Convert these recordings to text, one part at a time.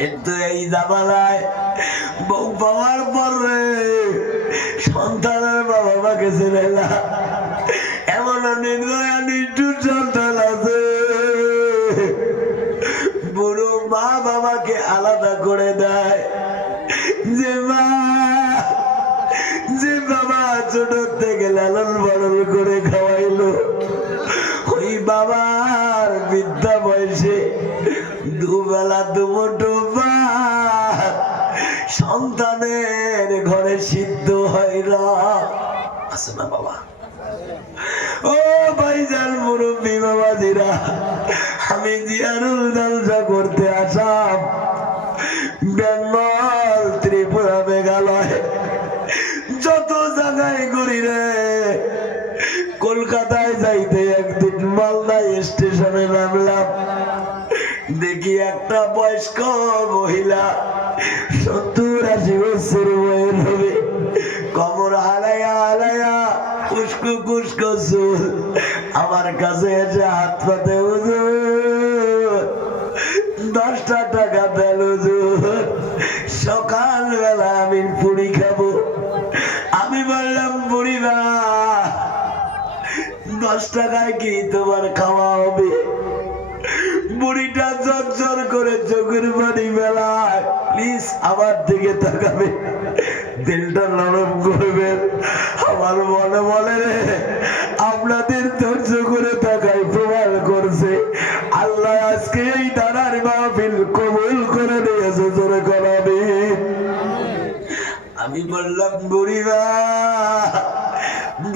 কিন্তু এই জামানায় বউ পাওয়ার পরে সন্তানের বাবা মাকে চেনে না, এমন নির্দয়া নিষ্ঠুর সন্তান আছে বুড়ো মা বাবাকে আলাদা করে দেয়। যে মা যে বাবা ছোট থেকে লালন পালন করে খাওয়াইলো, ওই বাবার বৃদ্ধা বয়সে দুবেলা দুমুঠো ভাত সন্তানের ঘরে সিদ্ধ হয় না। আছে না বাবা? ও ভাইজান মুরব্বী বাবাজিরা, আমি জিয়ারুল জলসা করতে আসাম বেঙ্গল, ত্রিপুরা, মেঘালয়, যত জায়গায় ঘুরি রে। কলকাতায় যাইতে একদিন মালদা স্টেশনে নামলাম, দেখি একটা বয়স্ক মহিলা 70-80 বছর বয়স হবে, কমর হালাইয়া হালাইয়া উস্কো কুস্কো চুল, আমার কাছে এসে হাত পাতে, হুজুর 10টা টাকা দেন হুজুর, সকালবেলা আমি পুরি খাবো। আমি বললাম বুড়িমা 10 টাকায় কি তোমার খাওয়া হবে? বুড়িটা ঝরঝর করে চোখের পানি মেলায়, প্লিজ আমার দিকে তাকাবে, দিলটা নরম করবেন। আমার মনে বলে রে, আপনাদের ধৈর্য করে তাকাই প্রমাণ করছে আল্লাহ আজকে এই দাঁড়ার মাহফিল কবুল করে নিয়েছে, জোরে করাবে। আমি বললাম বুড়িমা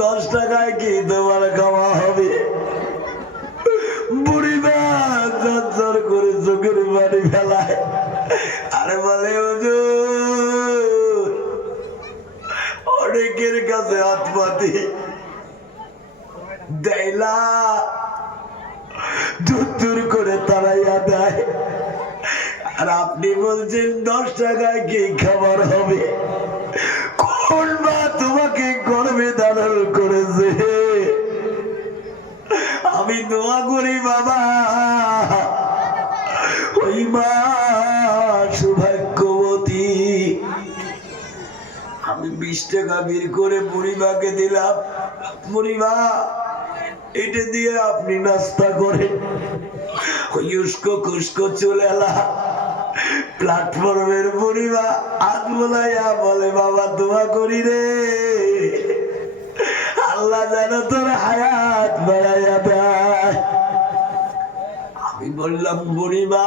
10 টাকায় কি তোমার খাওয়া হবে? বুড়িমা ঝরঝর করে চোখের পানি ফেলায়, আরে বলে হুজুর অনেকের কাছে হাত পাতি দেয়লা, দূর দূর করে তাড়াইয়া দেয়, আর আপনি বলছেন 10 টাকায় কি খাবার হবে? কোন মা তোমাকে গর্ভে ধারণ করেছে? আমি দোয়া করি বাবা ওই মা সৌভাগ্যবতী। আমি 20 টাকা বের করে বুড়িমাকে দিলাম, বুড়িমা এটা দিয়ে আপনি নাস্তা করেন। ওই উস্কো খুস্কো চলে এলা প্ল্যাটফর্মের বুড়িমা হাত বোলাইয়া বলে, বাবা দোয়া করি রে আল্লাহ যেন তোর হায়াত বাড়াইয়া দেয়। আমি বললাম বুড়িমা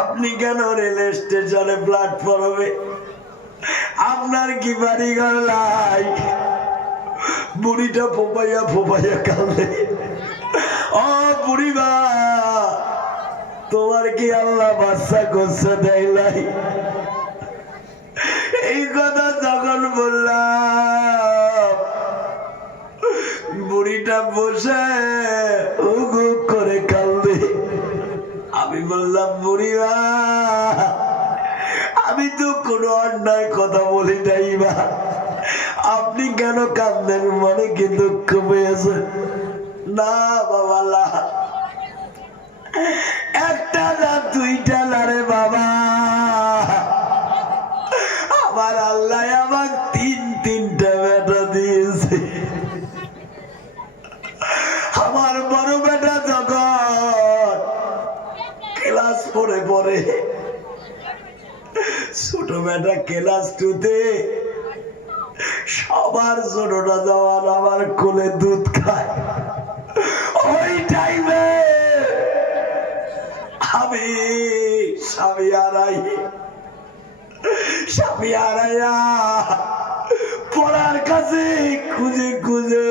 আপনি কেন রেল স্টেশনে প্ল্যাটফর্মে, আপনার কি বাড়ি ঘর নাই? বুড়িটা ফোপাইয়া ফোপাইয়া কাঁদে, ও বুড়িমা তোমার কি আল্লাহ বাচ্চা করছে দেয় নাই? এই কথা যখন বললাম বুড়িটা বসে উগুক করে কাঁদে। আমি বললাম বুড়িমা আমি তো কোনো অন্যায় কথা বলি নাই মা, আপনি কেন কাঁদেন? মনে কি দুঃখ পেয়েছে? না বাবা না, একটা না দুইটা না রে বাবা, আমার আল্লাহ আমার 3-3টা বেটা দিয়েছে। আমার বড় বেটা যখন ক্লাস 4-এ পড়ে, ছোট বেটা ক্লাস 2-তে, সবার ছোটটা জওয়ান আমার কোলে দুধ খায়। ওই টাইমে আমি স্বামী হারাইয়া পড়ার কাছে খুঁজে খুঁজে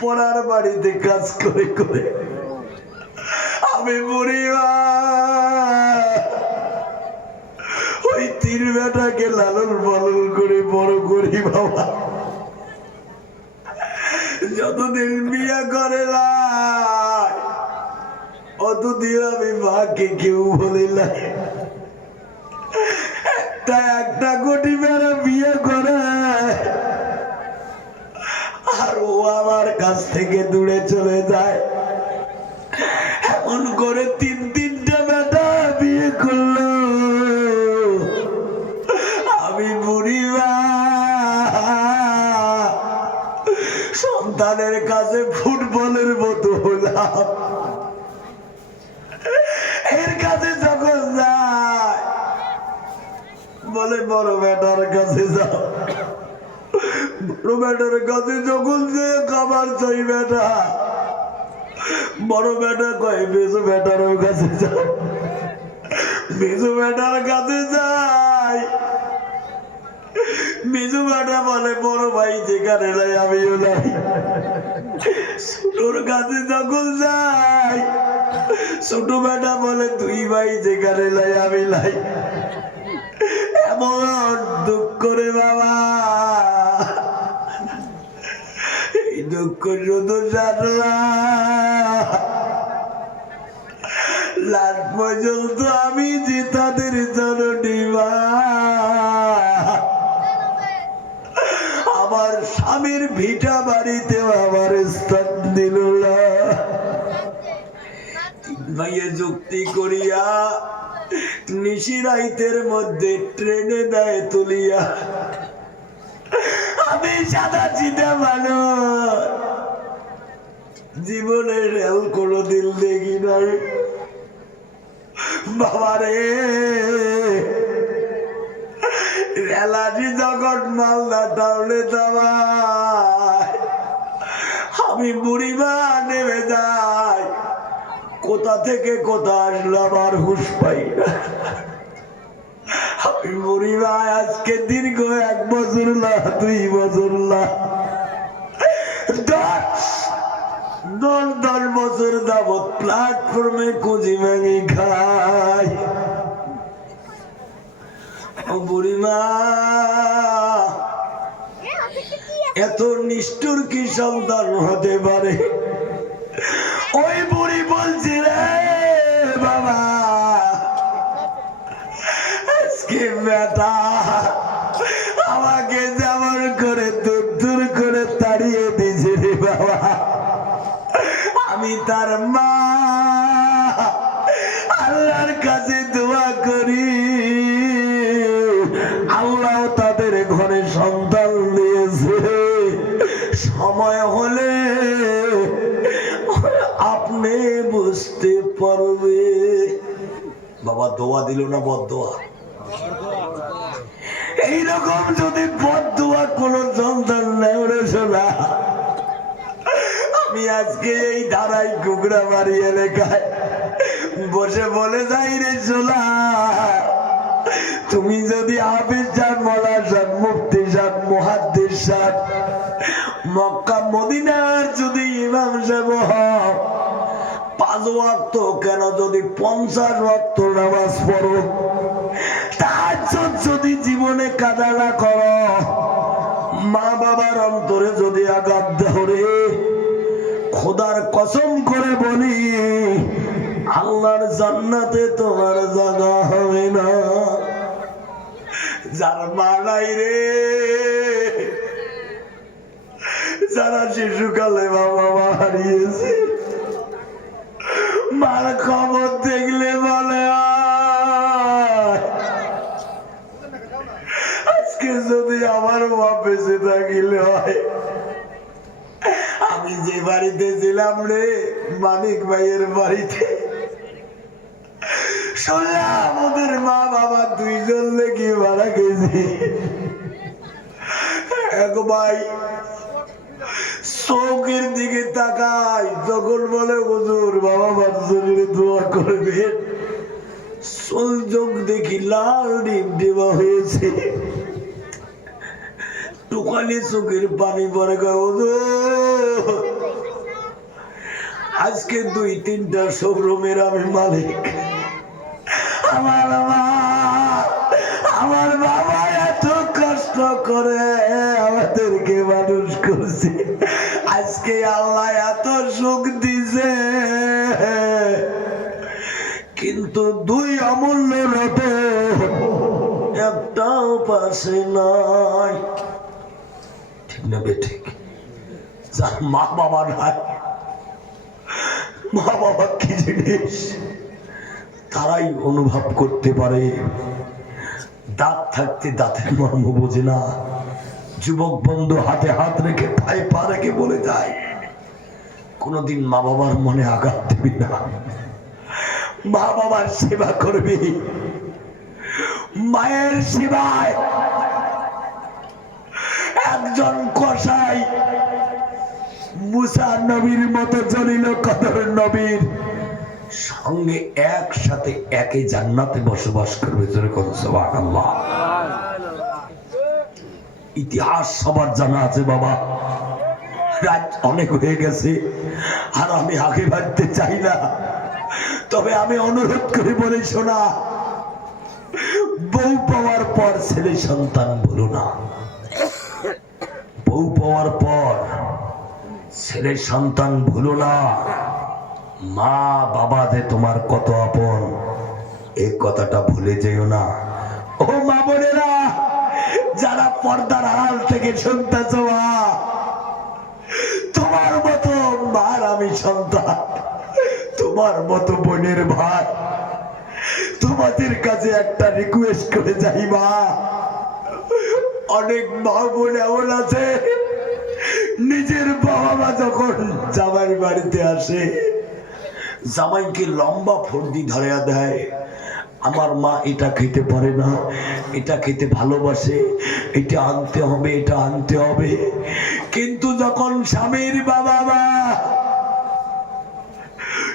পড়ার বাড়িতে কাজ করে করে আমি বুড়িমা ওই 3 বেটাকে লালন পালন করে বড় করি বাবা। যতদিন বিয়ে করে না অতদিন আমি মাকে কেউ বলি না। একটা কোটি বেড়া বিয়ে করে আর ও আমার কাছ থেকে দূরে চলে যায়। এমন করে 3-3টা বেটা ভাইয়ের কাছে যখন যায় বলে বড় বেটার কাছে যাও। বড় বেটার কাছে যখন যে খাবার চাই বেটা, বড় বেটা কয় মেজো বেটার কাছে যাও। মেজো বেটার কাছে যাই, মেজো বেটা বলে বড় ভাই যেখানে নাই আমিও নাই। ছোটর কাছে যখন যাই ছোট বেটা বলে তুই ভাই যেখানে নাই আমি নাই। এমন দুঃখ রে বাবা, এই দুঃখ শুধু লাট পর্যন্ত আমি যে তাদের জননী মা। আমার স্বামীর ভিটা বাড়িতে আমার স্থান দিল না। ভাইয়ে যুক্তি করিয়া নিশিরাইতের মধ্যে ট্রেনে দেয় তুলিয়া। আমি সাদা চিটা মানুষ, জীবনে রেল কোনোদিন দেখি নাই বাবারে। রেলাটি যখন মালদা টাউনে যাওয়ায় আমি বুড়িমা নেমে যাই, কোথা থেকে কোথা আসলো আমার হুঁশ পাই না। আমি বুড়িমা আজকে দীর্ঘ 1 বছর না 2 বছর না 10 বছর যাবৎ প্ল্যাটফর্মে খুঁজি ভেঙে খাই। বুড়িমা এত নিষ্ঠুর কি সন্তান হতে পারে? ওই বুড়ি বলছি রে বাবা, আজকে বেটা আমাকে যেমন করে দূর দূর করে তাড়িয়ে দিয়েছে রে বাবা। আমি তার মা, আল্লাহর কাছে দোয়া করি আল্লাহ তাদের ঘরে সন্তান দিয়েছে, সময় হলে আপনি বুঝতে পারবে। বাবা দোয়া দিল না বদদোয়া? এইরকম যদি বদদোয়া কোন সন্তান নেই রে শোনা, আমি আজকে এই ধারাই কুকড়াবাড়ি এলাকায় বসে বলে যাই রে শোনা, তুমি যদি হাফিজ সাহেব, মৌলানা সাহেব, মুফতি সাহেব, মুহাদ্দিস সাহেব, মক্কা মদিনার যদি ইমাম সাহেব হও, 5 ওয়াক্ত কেন যদি 50 ওয়াক্ত নামাজ পড়ো, তাহাজ্জুদ যদি জীবনে কাজা না করো, মা বাবার অন্তরে যদি আঘাত দাও রে, খোদার কসম করে বলি আল্লাহর জান্নাতে তোমার জায়গা হবে না। যার মা নাই রে, যারা শিশুকালে বাবা মা হারিয়েছে, মার খবর দেখলে বলে আজকে যদি আমার মা বেঁচে থাকিলে হয়। আমি যে বাড়িতে ছিলাম রে, মানিক ভাইয়ের বাড়িতে, শুনলাম ওদের মা বাবা 2 জন লেগে মারা গেছে। এক ভাই চোখের দিকে তাকায়, যখন বলে হুজুর বাবা বাচ্চাদের দোয়া করবেন, চোখ দেখি লাল ডিম ডিমা হয়েছে, টুকালি চোখের পানি পরে গো আজকে 2-3টা শোরুমের আমি মালিক। আমার বাবা এত কষ্ট করে আমাদেরকে মানুষ করছে, আজকে আল্লাহ এত সুখ দিছে, কিন্তু 2 অমূল্য রতন একটাও পাশে নাই। ঠিক না বেঠিক? যার মা বাবা নাই, মা বাবা কি জিনিস তারাই অনুভব করতে পারে। দাঁত থাকতে দাঁতের মর্ম বোঝে না। যুবক বন্ধু হাতে হাত রেখে পায়ে পা রেখে বলে যায়, কোনদিন মা বাবার মনে আঘাত দিবি না, মা বাবার সেবা করবি, মায়ের সেবায় একজন কসাই মুসা নবীর মতো জলিল কদর নবীর সঙ্গে একসাথে একই জান্নাতে বসবাস করবে। যেরকম সুবহানাল্লাহ। ইতিহাস সবার জানা আছে বাবা। রাত অনেক হয়ে গেছে আর আমি আগে বাড়তে চাই না, তবে আমি অনুরোধ করে বলি শোনা, বউ পাওয়ার পর ছেলে সন্তান ভুলো না। বউ পাওয়ার পর ছেলে সন্তান ভুলো না। মা বাবা যে তোমার কত আপন, এই কথাটা ভুলে যেও না। ও মা বোনেরা যারা পর্দার আড়াল থেকে শুনতেছ, তোমার মতো মার আমি সন্তান, তোমার মতো বোনের ভাই, তোমাদের কাছে একটা রিকোয়েস্ট করে যাই মা। অনেক মা বোন এমন আছে নিজের বাবা মা যখন জামাই বাড়িতে আসে, জামাইকে লম্বা ফর্দি ধরিয়া দেয়, আমার মা এটা খেতে পারে না, এটা খেতে ভালোবাসে, এটা আনতে হবে, এটা আনতে হবে। কিন্তু যখন স্বামীর বাবা মা,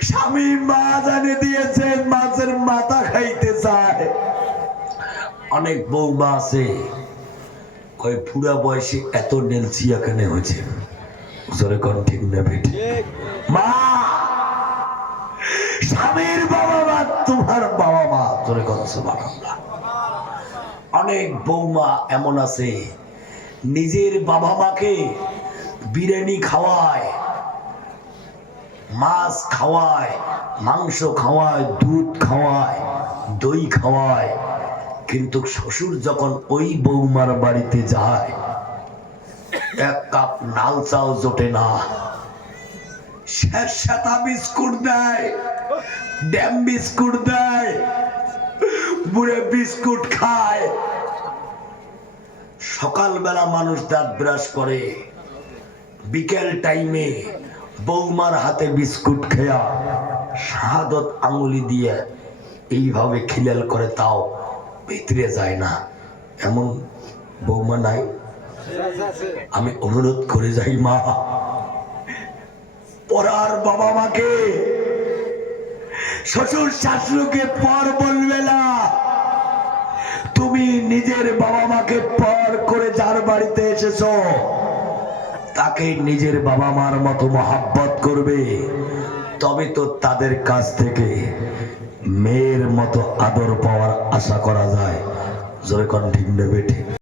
স্বামী মা জানে দিয়েছে মাছের মাথা খাইতে চায়, অনেক বৌমা আছে কই পুরা বয়সে এত নেলসিয়া কেন হয়েছে? ঠিক না বেটি? মা স্বামীর বাবা মা তোমার বাবা মা, তোরে কথা সুবহানাল্লাহ। অনেক বৌমা এমন আছে নিজের বাবা মাকে বিরিয়ানি খাওয়ায়, মাছ খাওয়ায়, মাংস খাওয়ায়, দুধ খাওয়ায়, দই খাওয়ায়, কিন্তু শ্বশুর যখন ওই বৌমার বাড়িতে যায় এক কাপ লাল চাও জোটে না, শেরশাতা বিস্কুট দেয়, ড্যাম বিস্কুট দেয়, বুড়ে বিস্কুট খায়। সকালবেলা মানুষ দাঁত ব্রাশ করে, বিকেল টাইমে বৌমার হাতে বিস্কুট খেয়া শাহাদত আঙুলি দিয়ে এইভাবে খিলাল করে, তাও ভিতরে যায় না। এমন বৌমা নাই? আমি অনুরোধ করে যাই মা, পরার বাবা মাকে, শ্বশুর শাশুড়িকে পর বলবে না। তুমি নিজের বাবা মাকে পর করে যার বাড়িতে এসেছো তাকে নিজের বাবা মার মতো মহাব্বত করবে, তবে তো তাদের কাছ থেকে মেয়ের মতো আদর পাওয়ার আশা করা যায়। জোরে কোন ঠিক নেবে ঠিক।